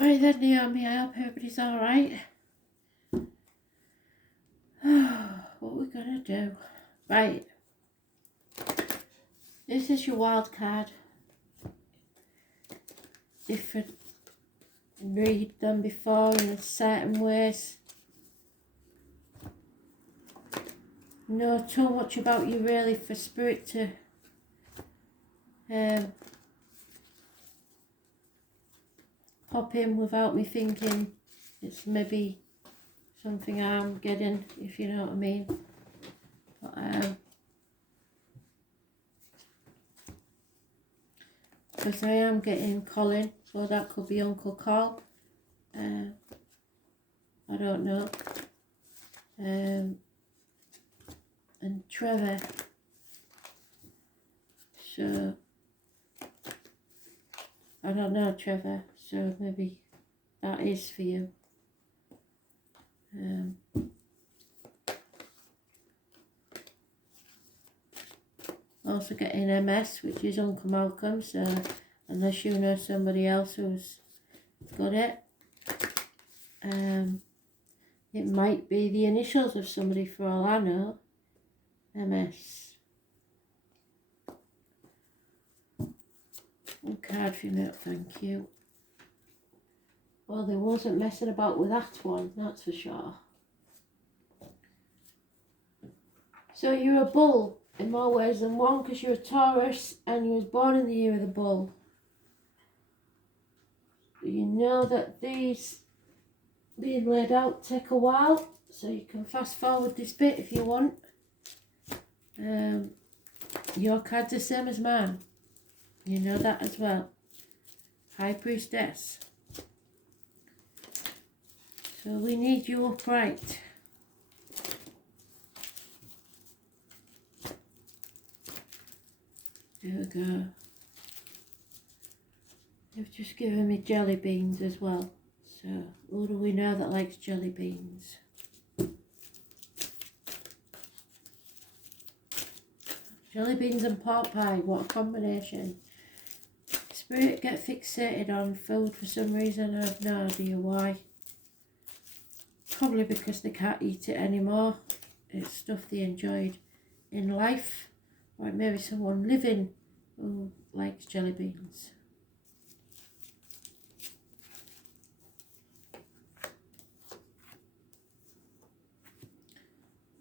Right then, Naomi, I hope everybody's alright. What are we gonna do? Right. This is your wild card. Different. Read them before in certain ways. Know too much about you really for spirit to pop in without me thinking it's maybe something I'm getting, if you know what I mean. But because I am getting Colin, so that could be Uncle Col. I don't know. And Trevor. So I don't know, Trevor. So maybe that is for you. Also getting MS, which is Uncle Malcolm. So unless you know somebody else who's got it, it might be the initials of somebody for all I know. MS. One card for me, thank you. Well, they wasn't messing about with that one, that's for sure. So you're a bull in more ways than one, because you're a Taurus and you was born in the year of the bull. You know that these being laid out take a while, so you can fast forward this bit if you want. Your card's the same as mine. You know that as well. High Priestess. So we need you upright. There we go. They've just given me jelly beans as well. So who do we know that likes jelly beans? Jelly beans and pork pie, what a combination. Spirit get fixated on food for some reason, I have no idea why. Probably because they can't eat it anymore. It's stuff they enjoyed in life. Or maybe someone living who likes jelly beans.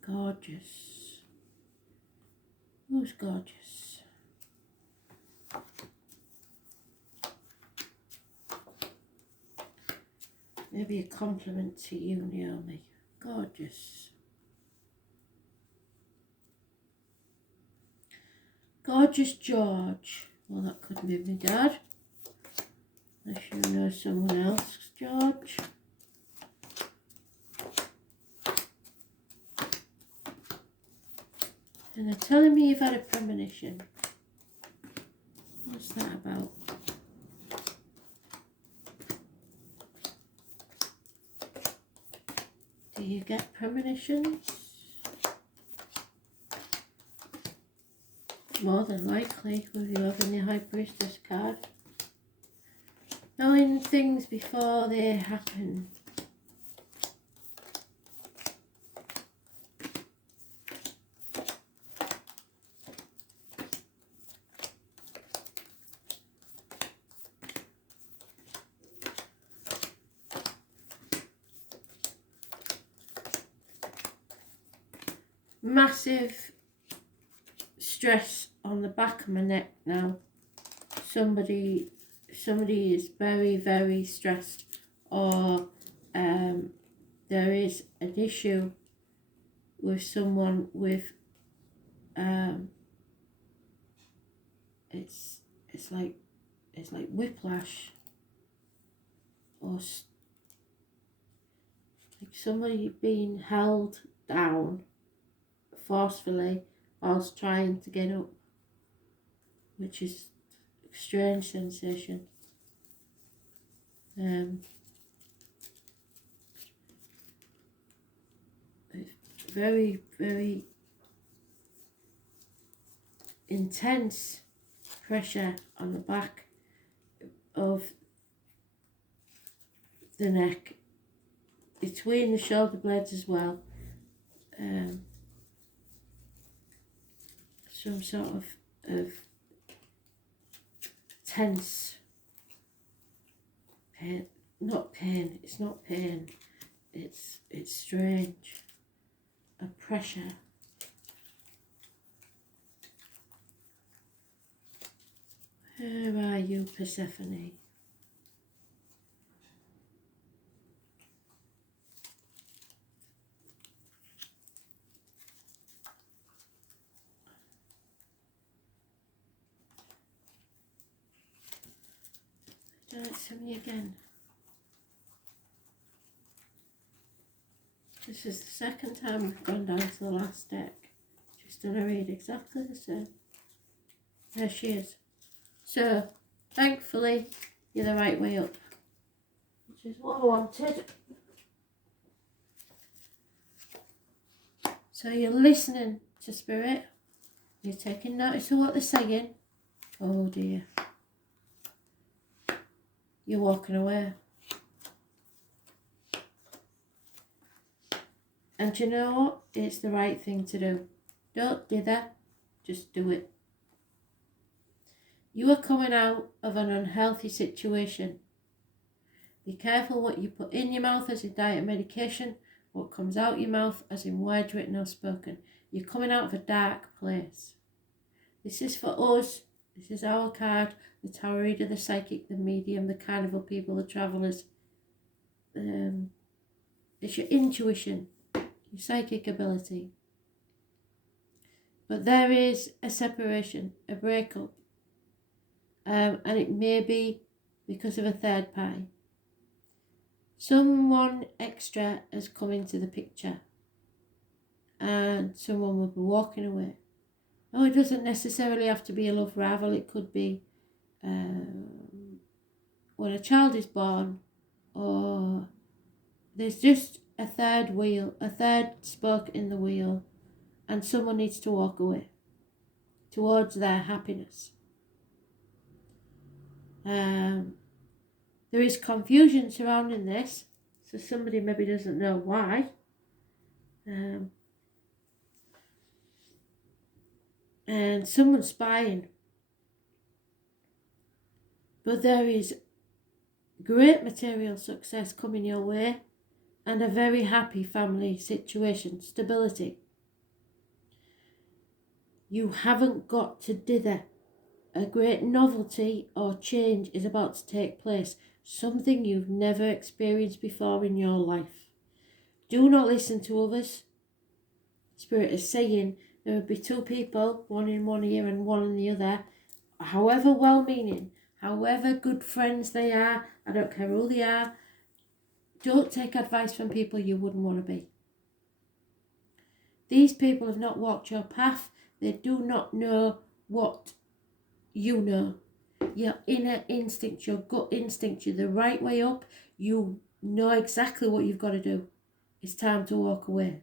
Gorgeous. Who's gorgeous? Maybe a compliment to you, Naomi. Gorgeous. Gorgeous George. Well, that could be my dad. Unless you know someone else, George. And they're telling me you've had a premonition. What's that about? Do you get premonitions? More than likely, with you having the High Priestess card. Knowing things before they happen. Massive stress on the back of my neck now. Somebody is very, very stressed, or there is an issue with someone with it's like whiplash, or like somebody being held down forcefully whilst trying to get up, which is a strange sensation. It's very, very intense pressure on the back of the neck, between the shoulder blades as well. Some sort of tense pain. Not pain, it's not pain. It's strange. A pressure. Where are you, Persephone? Do it to me again. This is the second time we've gone down to the last deck. She's done a read exactly the same. There she is. So, thankfully, you're the right way up, which is what I wanted. So you're listening to Spirit. You're taking notice of what they're saying. Oh dear. You're walking away. And you know what? It's the right thing to do. Don't dither, just do it. You are coming out of an unhealthy situation. Be careful what you put in your mouth as a diet medication, what comes out your mouth as in words written or spoken. You're coming out of a dark place. This is for us. This is our card. The tarot reader, the psychic, the medium, the carnival people, the travellers. It's your intuition, your psychic ability. But there is a separation, a breakup. And it may be because of a third party. Someone extra has come into the picture and someone will be walking away. Oh, it doesn't necessarily have to be a love rival. It could be when a child is born, or there's just a third wheel, a third spoke in the wheel, and someone needs to walk away towards their happiness. There is confusion surrounding this, so somebody maybe doesn't know why. And someone's spying. But there is great material success coming your way and a very happy family situation, stability. You haven't got to dither. A great novelty or change is about to take place, something you've never experienced before in your life. Do not listen to others. Spirit is saying there will be two people, one in one ear and one in the other, however well-meaning, however good friends they are, I don't care who they are. Don't take advice from people you wouldn't want to be. These people have not walked your path. They do not know what you know. Your inner instinct, your gut instinct, you're the right way up. You know exactly what you've got to do. It's time to walk away.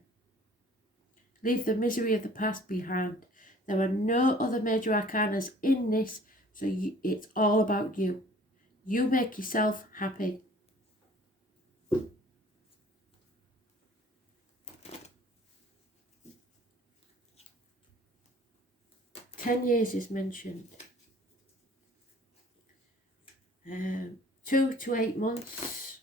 Leave the misery of the past behind. There are no other major arcanas in this, so it's all about you. You make yourself happy. $10 is mentioned. 2 to 8 months.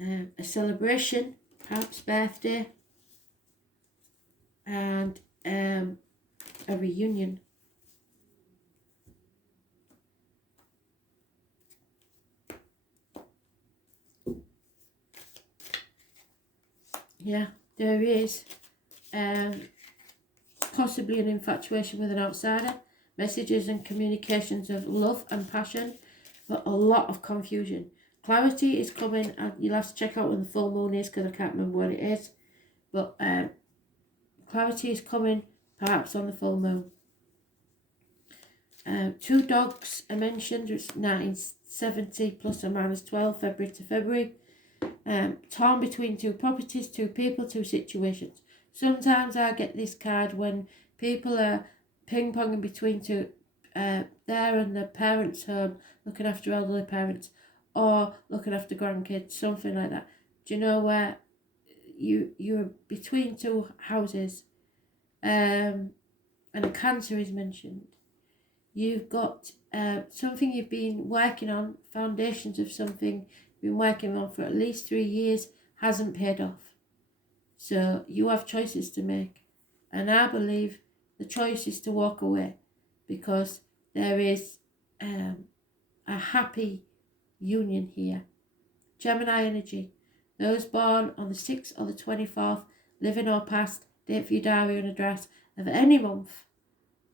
A celebration, perhaps birthday, and a reunion. Yeah, there is possibly an infatuation with an outsider, messages and communications of love and passion, but a lot of confusion. Clarity is coming, and you'll have to check out when the full moon is because I can't remember when it is, but clarity is coming perhaps on the full moon. 2 dogs are mentioned. It's 1970 plus or minus 12, February to February. Torn between 2 properties, 2 people, 2 situations. Sometimes I get this card when people are ping-ponging between 2, there and the parents' home, looking after elderly parents, or looking after grandkids, something like that. Do you know where you're between two houses, and a cancer is mentioned. You've got something you've been working on, foundations of something you've been working on for at least 3 years, hasn't paid off. So you have choices to make. And I believe the choice is to walk away, because there is a happy union here. Gemini energy. Those born on the 6th or the 24th, living or past, date for your diary and address of any month,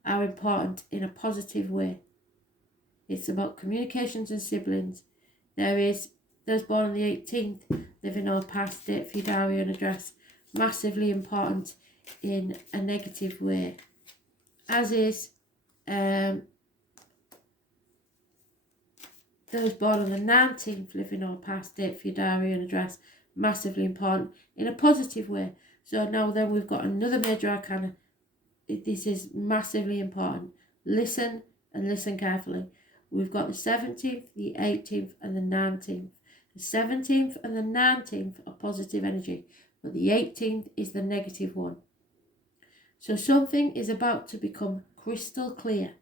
are important in a positive way. It's about communications and siblings. There is those born on the 18th, living or past, date for your diary and address, massively important in a negative way. As is those born on the 19th, living or past, date for your diary and address, massively important in a positive way. So now then we've got another major arcana. This is massively important. Listen, and listen carefully. We've got the 17th, the 18th and the 19th. The 17th and the 19th are positive energy, but the 18th is the negative one. So something is about to become crystal clear.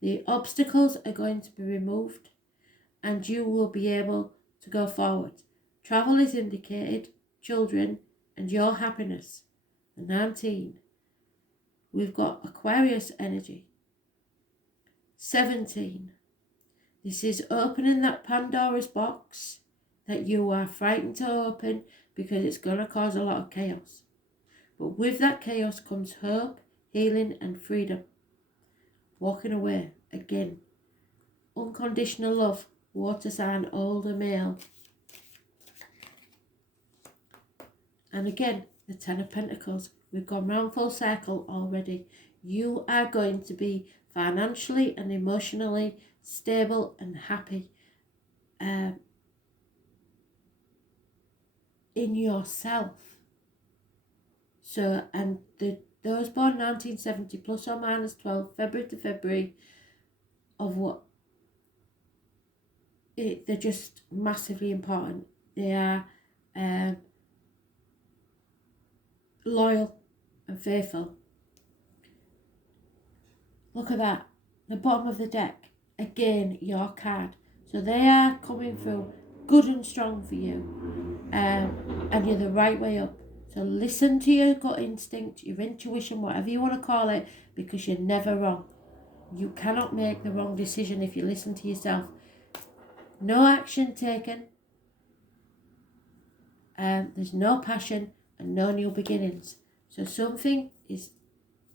The obstacles are going to be removed, and you will be able to go forward. Travel is indicated, children, and your happiness. The 19. We've got Aquarius energy. 17. This is opening that Pandora's box that you are frightened to open, because it's going to cause a lot of chaos. But with that chaos comes hope, healing and freedom. Walking away again. Unconditional love. Water sign, older male. And again, the 10 of Pentacles. We've gone round full circle already. You are going to be financially and emotionally stable and happy in yourself. So, and those born 1970 plus or minus 12, February to February, of what? They're just massively important. They are loyal and faithful. Look at that. The bottom of the deck. Again, your card. So they are coming through good and strong for you. And you're the right way up. So listen to your gut instinct, your intuition, whatever you want to call it, because you're never wrong. You cannot make the wrong decision if you listen to yourself. No action taken. There's no passion and no new beginnings. So something is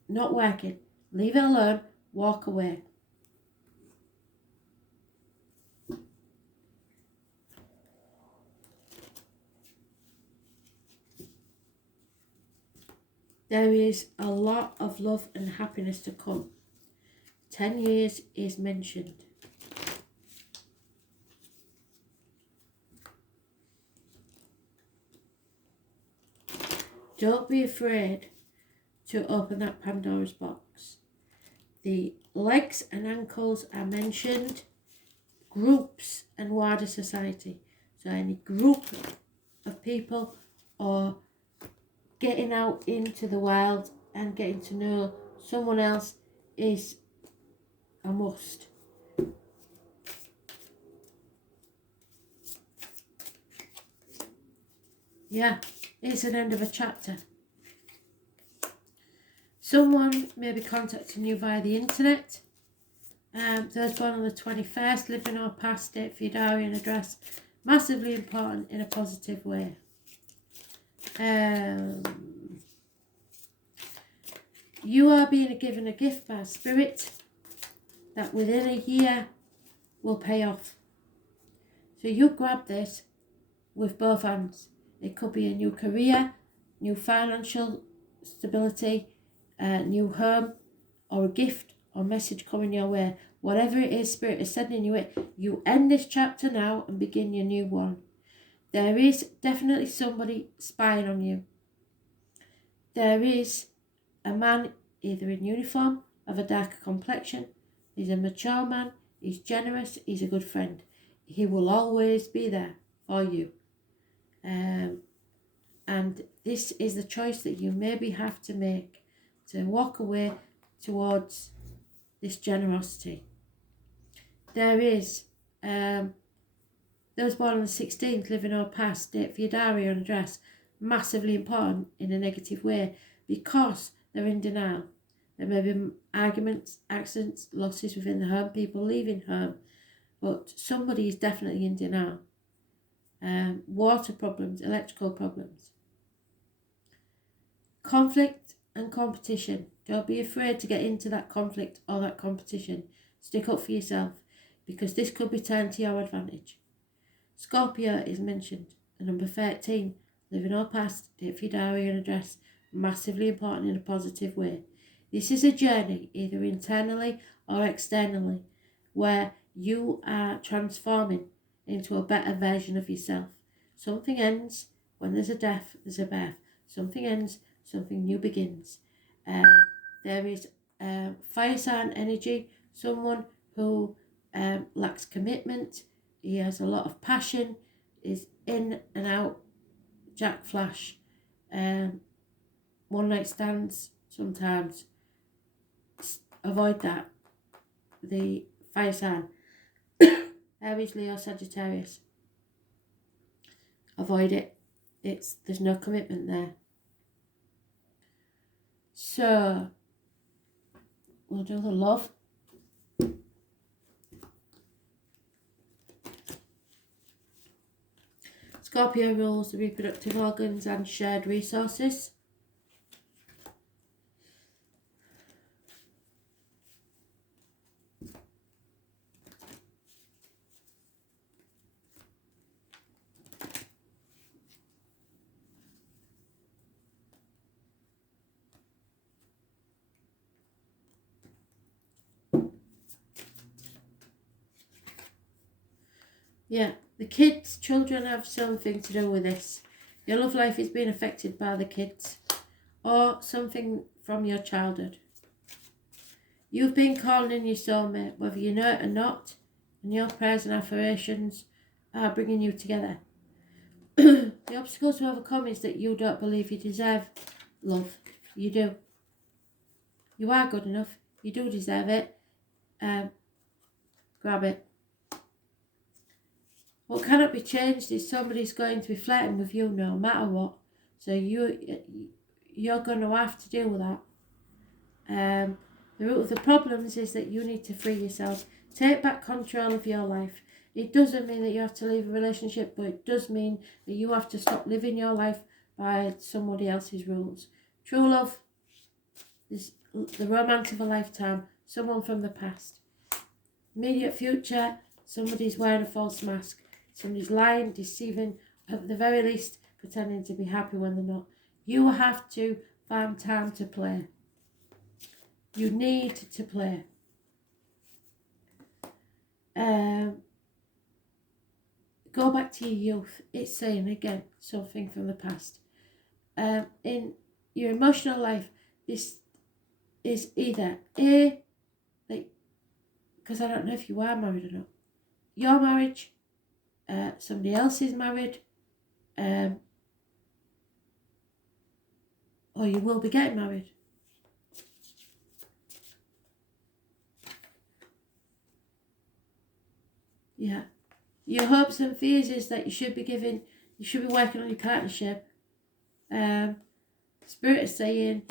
not working. Leave it alone. Walk away. There is a lot of love and happiness to come. 10 years is mentioned. Don't be afraid to open that Pandora's box. The legs and ankles are mentioned. Groups and wider society. So any group of people, or getting out into the wild and getting to know someone else, is a must. Yeah, it's an end of a chapter. Someone may be contacting you via the internet. Those born on the 21st, living or past, date for your diary and address. Massively important in a positive way. You are being given a gift by Spirit that within a year will pay off. So you grab this with both hands. It could be a new career, new financial stability, a new home, or a gift or message coming your way. Whatever it is, Spirit is sending you it. You end this chapter now and begin your new one. There is definitely somebody spying on you. There is a man either in uniform, of a darker complexion. He's a mature man. He's generous. He's a good friend. he will always be there for you. And this is the choice that you maybe have to make, to walk away towards this generosity. There is those born on the 16th, living or past, date for your diary and address, massively important in a negative way because they're in denial. There may be arguments, accidents, losses within the home, people leaving home, but somebody is definitely in denial. Water problems, electrical problems. Conflict and competition. Don't be afraid to get into that conflict or that competition. Stick up for yourself, because this could be turned to your advantage. Scorpio is mentioned. And number 13, living or past, date for your diary and address, massively important in a positive way. This is a journey, either internally or externally, where you are transforming into a better version of yourself. Something ends. When there's a death, there's a birth. Something ends, something new begins. There is fire sign energy, someone who lacks commitment. He has a lot of passion, is in and out, Jack Flash, one night stands sometimes. Avoid that. The fire sign, Aries, Leo, Sagittarius. Avoid it. There's no commitment there. So we'll do the love. Scorpio rules the reproductive organs and shared resources. Yeah, the children have something to do with this. Your love life is being affected by the kids or something from your childhood. You've been calling in your soulmate, whether you know it or not, and your prayers and affirmations are bringing you together. The obstacle to overcome is that you don't believe you deserve love. You do. You are good enough. You do deserve it. Grab it. What cannot be changed is somebody's going to be flirting with you no matter what. So you're going to have to deal with that. The root of the problems is that you need to free yourself. Take back control of your life. It doesn't mean that you have to leave a relationship, but it does mean that you have to stop living your life by somebody else's rules. True love is the romance of a lifetime, someone from the past. Immediate future, somebody's wearing a false mask. Somebody's lying, deceiving, at the very least pretending to be happy when they're not. You have to find time to play. You need to play. Go back to your youth. It's saying again something from the past. In your emotional life, this is either because I don't know if you are married or not. Your marriage, somebody else is married, or you will be getting married. Yeah. Your hopes and fears is that you should be working on your partnership. Spirit is saying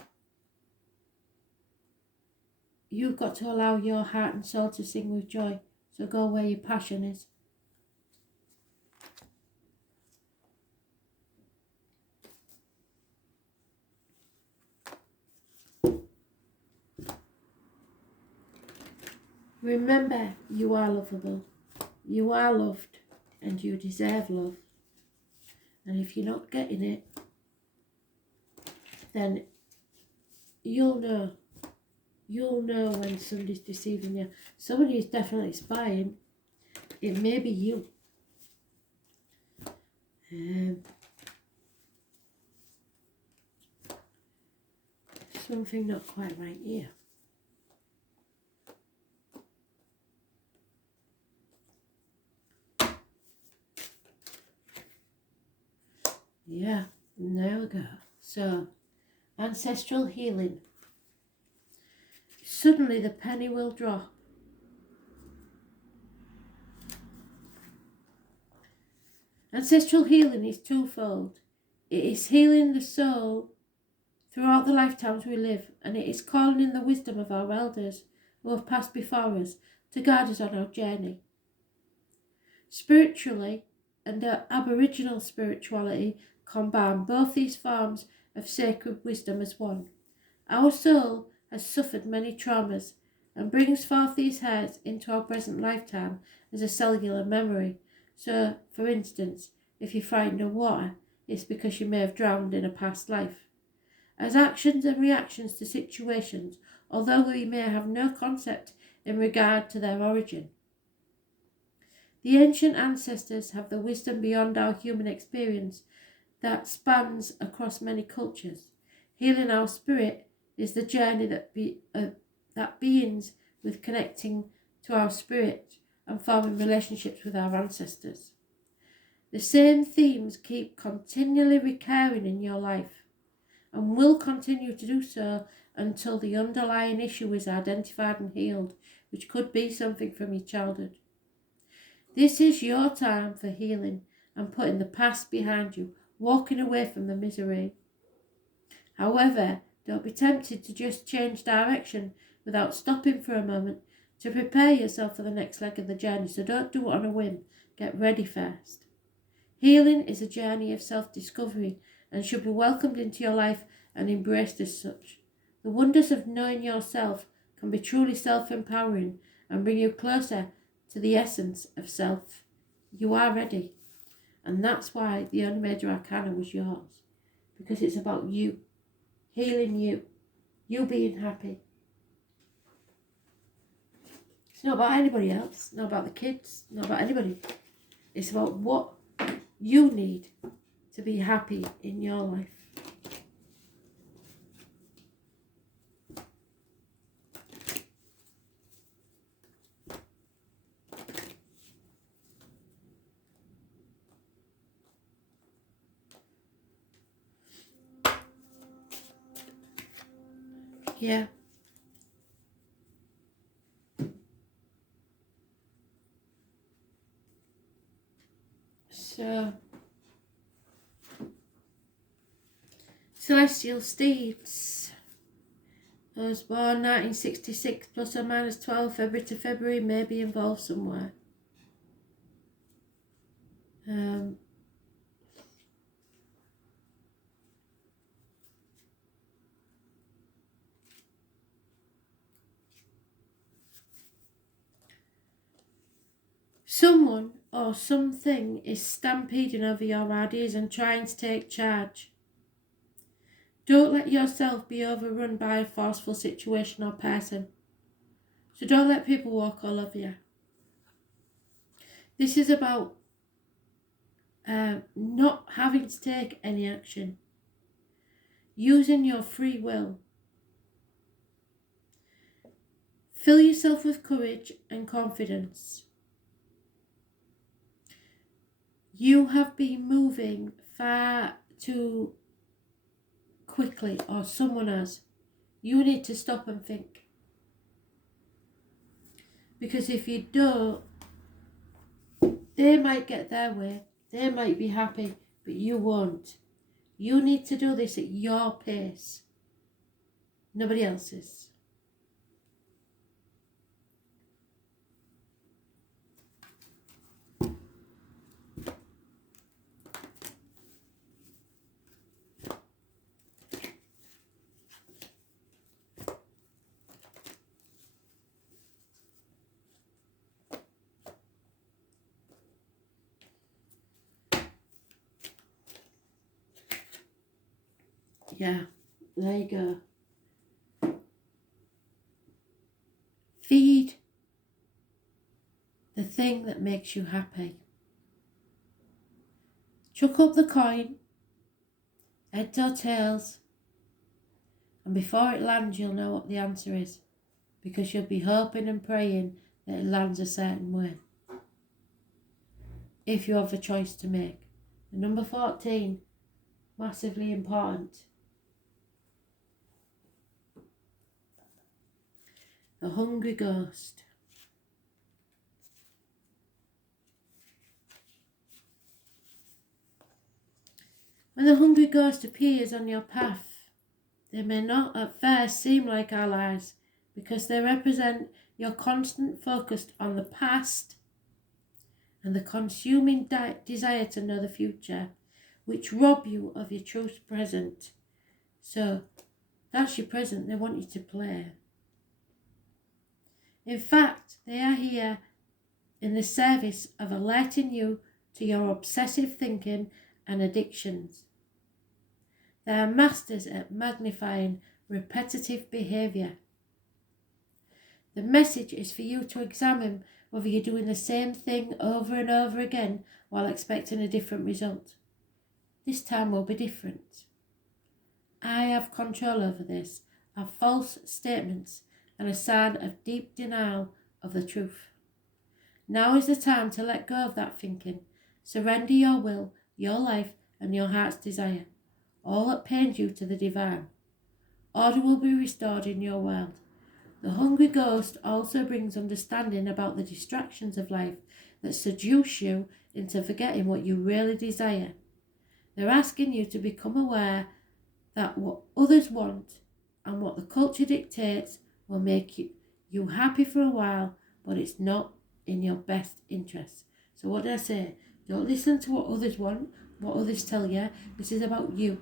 you've got to allow your heart and soul to sing with joy. So go where your passion is. Remember, you are lovable. You are loved, and you deserve love. And if you're not getting it, then you'll know. You'll know when somebody's deceiving you. Somebody is definitely spying. It may be you. Something not quite right here. Yeah, and there we go. So, ancestral healing. Suddenly the penny will drop. Ancestral healing is twofold. It is healing the soul throughout the lifetimes we live, and it is calling in the wisdom of our elders who have passed before us to guide us on our journey. Spiritually and Aboriginal spirituality combine both these forms of sacred wisdom as one. Our soul has suffered many traumas and brings forth these hurts into our present lifetime as a cellular memory. So, for instance, if you're frightened of water, it's because you may have drowned in a past life. As actions and reactions to situations, although we may have no concept in regard to their origin. The ancient ancestors have the wisdom beyond our human experience that spans across many cultures. Healing our spirit is the journey that begins with connecting to our spirit and forming relationships with our ancestors. The same themes keep continually recurring in your life and will continue to do so until the underlying issue is identified and healed, which could be something from your childhood. This is your time for healing and putting the past behind you, walking away from the misery. However, don't be tempted to just change direction without stopping for a moment to prepare yourself for the next leg of the journey. So don't do it on a whim. Get ready first. Healing is a journey of self-discovery and should be welcomed into your life and embraced as such. The wonders of knowing yourself can be truly self-empowering and bring you closer to the essence of self. You are ready. And that's why the only major arcana was yours. Because it's about you. Healing you. You being happy. It's not about anybody else. Not about the kids. Not about anybody. It's about what you need to be happy in your life. Yeah. So, Celestial Steeds. I was born 1966, plus or minus 12, February to February, may be involved somewhere. Someone or something is stampeding over your ideas and trying to take charge. Don't let yourself be overrun by a forceful situation or person. So don't let people walk all over you. This is about not having to take any action. Using your free will. Fill yourself with courage and confidence. You have been moving far too quickly, or someone has. You need to stop and think. Because if you don't, they might get their way, they might be happy, but you won't. You need to do this at your pace, nobody else's. Yeah, there you go. Feed the thing that makes you happy. Chuck up the coin, heads or tails, and before it lands you'll know what the answer is, because you'll be hoping and praying that it lands a certain way. If you have a choice to make. The number 14 massively important. The hungry ghost. When the hungry ghost appears on your path, they may not at first seem like allies because they represent your constant focus on the past and the consuming desire to know the future, which rob you of your true present. So that's your present they want you to play. In fact, they are here in the service of alerting you to your obsessive thinking and addictions. They are masters at magnifying repetitive behaviour. The message is for you to examine whether you're doing the same thing over and over again while expecting a different result. This time will be different. I have control over this, are false statements and a sign of deep denial of the truth. Now is the time to let go of that thinking. Surrender your will, your life, and your heart's desire, all that pains you to the divine. Order will be restored in your world. The hungry ghost also brings understanding about the distractions of life that seduce you into forgetting what you really desire. They're asking you to become aware that what others want and what the culture dictates will make you happy for a while, but it's not in your best interest. So what did I say? Don't listen to what others want, what others tell you. This is about you.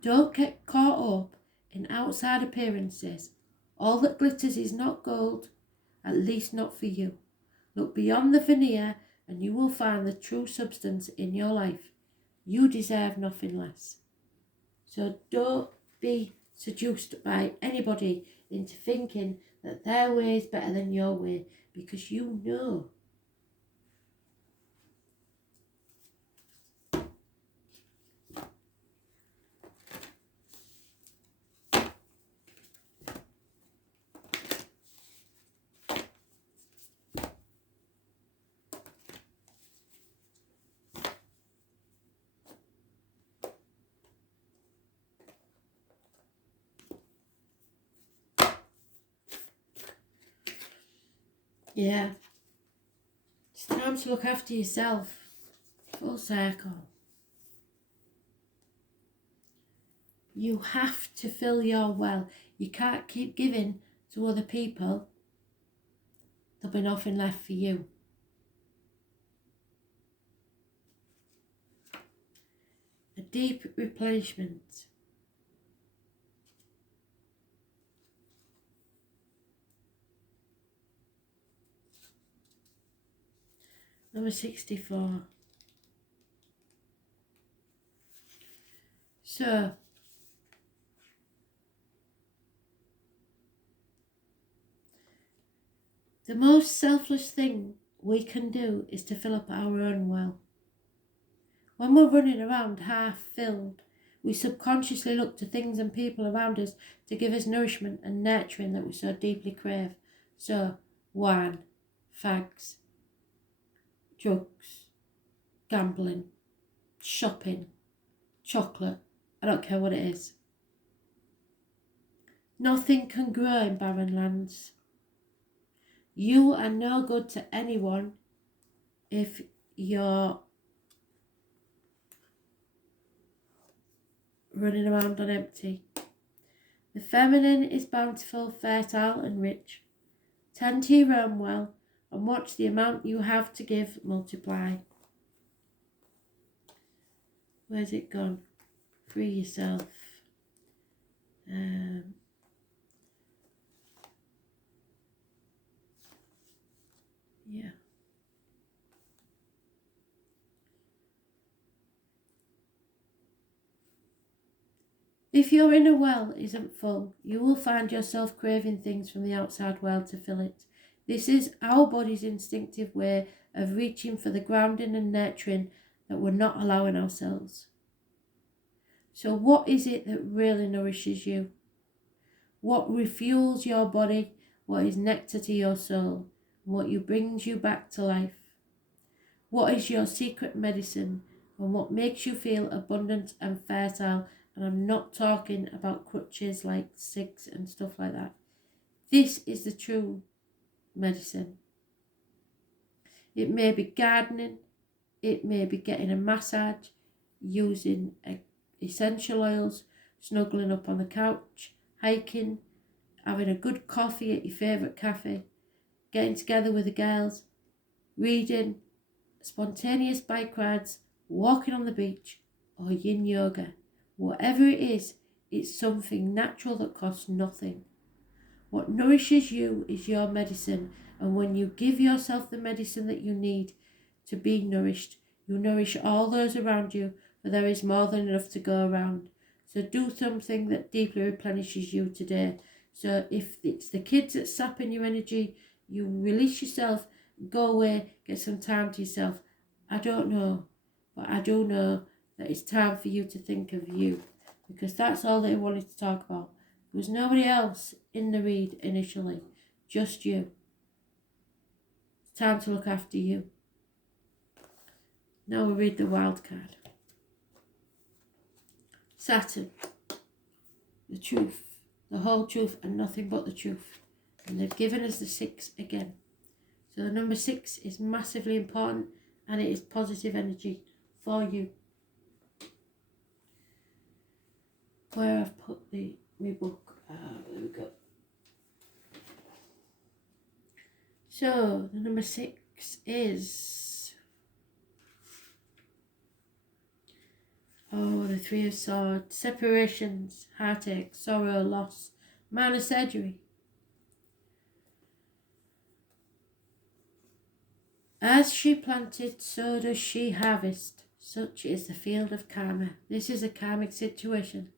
Don't get caught up in outside appearances. All that glitters is not gold, at least not for you. Look beyond the veneer and you will find the true substance in your life. You deserve nothing less. So don't be seduced by anybody into thinking that their way is better than your way, because you know. Yeah. It's time to look after yourself. Full circle. You have to fill your well. You can't keep giving to other people. There'll be nothing left for you. A deep replenishment. Number 64. So, the most selfless thing we can do is to fill up our own well. When we're running around half filled, we subconsciously look to things and people around us to give us nourishment and nurturing that we so deeply crave. So, wine, fags, drugs, gambling, shopping, chocolate, I don't care what it is. Nothing can grow in barren lands. You are no good to anyone if you're running around on empty. The feminine is bountiful, fertile and rich. Tend to your own well and watch the amount you have to give multiply. Where's it gone? Free yourself. Yeah. If your inner well isn't full, you will find yourself craving things from the outside world to fill it. This is our body's instinctive way of reaching for the grounding and nurturing that we're not allowing ourselves. So what is it that really nourishes you? What refuels your body? What is nectar to your soul? What brings you back to life? What is your secret medicine? and what makes you feel abundant and fertile. And I'm not talking about crutches like SIGs and stuff like that. This is the true medicine. It may be gardening, it may be getting a massage, using essential oils, snuggling up on the couch, hiking, having a good coffee at your favourite cafe, getting together with the girls, reading, spontaneous bike rides, walking on the beach, or yin yoga. Whatever it is, it's something natural that costs nothing. What nourishes you is your medicine, and when you give yourself the medicine that you need to be nourished, you nourish all those around you, for there is more than enough to go around. So do something that deeply replenishes you today. So if it's the kids that's sapping your energy, you release yourself, go away, get some time to yourself. I don't know, but I do know that it's time for you to think of you, because that's all they wanted to talk about. There was nobody else in the read initially, just you. It's time to look after you. Now we read the wild card. Saturn, the truth, the whole truth and nothing but the truth. And they've given us the 6 again. So the number 6 is massively important, and it is positive energy for you. Where I've put my book. There we go. So the number 6 is the 3 of Swords, separations, heartache, sorrow, loss, minor surgery. As she planted, so does she harvest. Such is the field of karma. This is a karmic situation.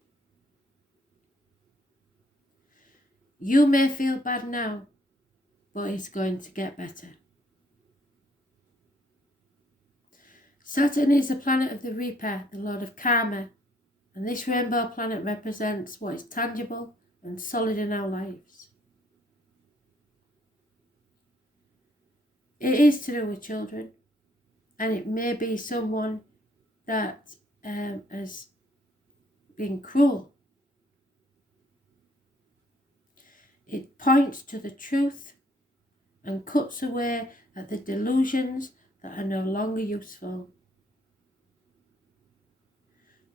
You may feel bad now, but it's going to get better. Saturn is the planet of the Reaper, the Lord of Karma, and this rainbow planet represents what is tangible and solid in our lives. It is to do with children, and it may be someone that has been cruel. It points to the truth and cuts away at the delusions that are no longer useful.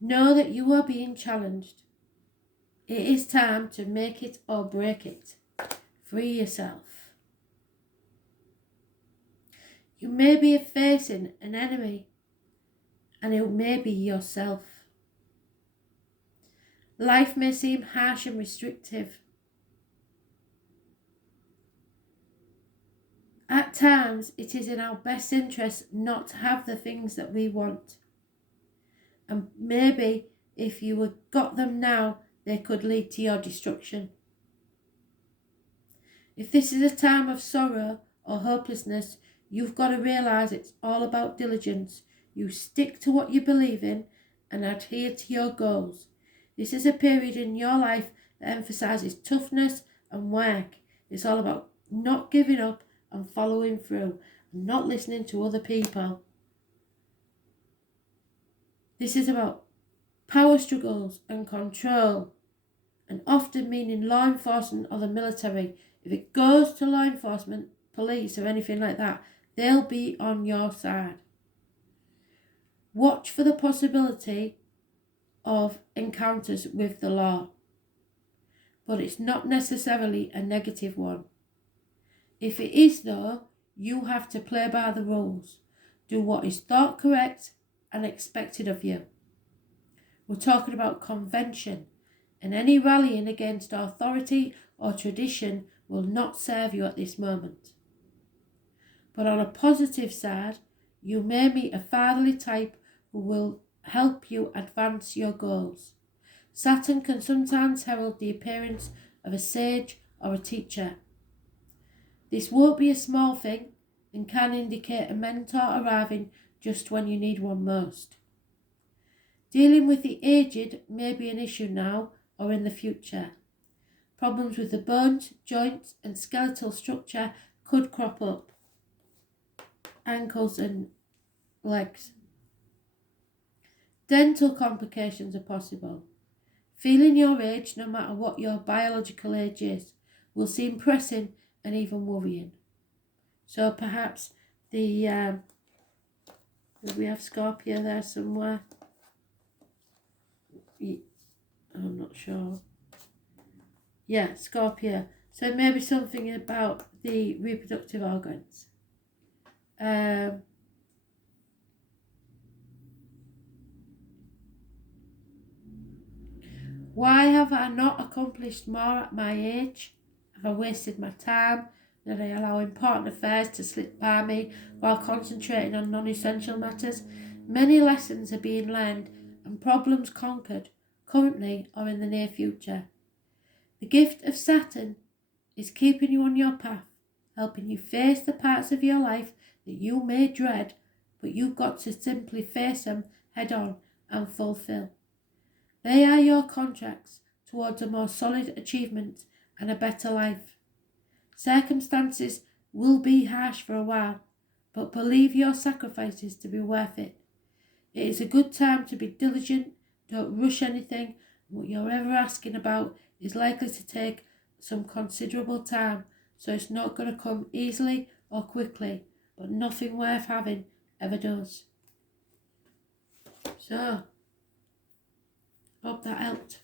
Know that you are being challenged. It is time to make it or break it. Free yourself. You may be facing an enemy, and it may be yourself. Life may seem harsh and restrictive. At times, it is in our best interest not to have the things that we want. And maybe if you had got them now, they could lead to your destruction. If this is a time of sorrow or hopelessness, you've got to realise it's all about diligence. You stick to what you believe in and adhere to your goals. This is a period in your life that emphasises toughness and work. It's all about not giving up and following through and not listening to other people. This is about power struggles and control, and often meaning law enforcement or the military. If it goes to law enforcement, police or anything like that, they'll be on your side. Watch for the possibility of encounters with the law, but it's not necessarily a negative one. If it is though, you have to play by the rules. Do what is thought correct and expected of you. We're talking about convention, and any rallying against authority or tradition will not serve you at this moment. But on a positive side, you may meet a fatherly type who will help you advance your goals. Saturn can sometimes herald the appearance of a sage or a teacher. This won't be a small thing and can indicate a mentor arriving just when you need one most. Dealing with the aged may be an issue now or in the future. Problems with the bones, joints and skeletal structure could crop up. Ankles and legs. Dental complications are possible. Feeling your age, no matter what your biological age is, will seem pressing and even worrying. So perhaps the we have Scorpio there somewhere. I'm not sure. Yeah, Scorpio. So maybe something about the reproductive organs. Why have I not accomplished more at my age? Have I wasted my time? Did I allow important affairs to slip by me while concentrating on non-essential matters? Many lessons are being learned and problems conquered, currently or in the near future. The gift of Saturn is keeping you on your path, helping you face the parts of your life that you may dread, but you've got to simply face them head on and fulfill. They are your contracts towards a more solid achievement and a better life. Circumstances will be harsh for a while, but believe your sacrifices to be worth it. It is a good time to be diligent, don't rush anything, and what you're ever asking about is likely to take some considerable time, so it's not going to come easily or quickly, but nothing worth having ever does. So, hope that helped.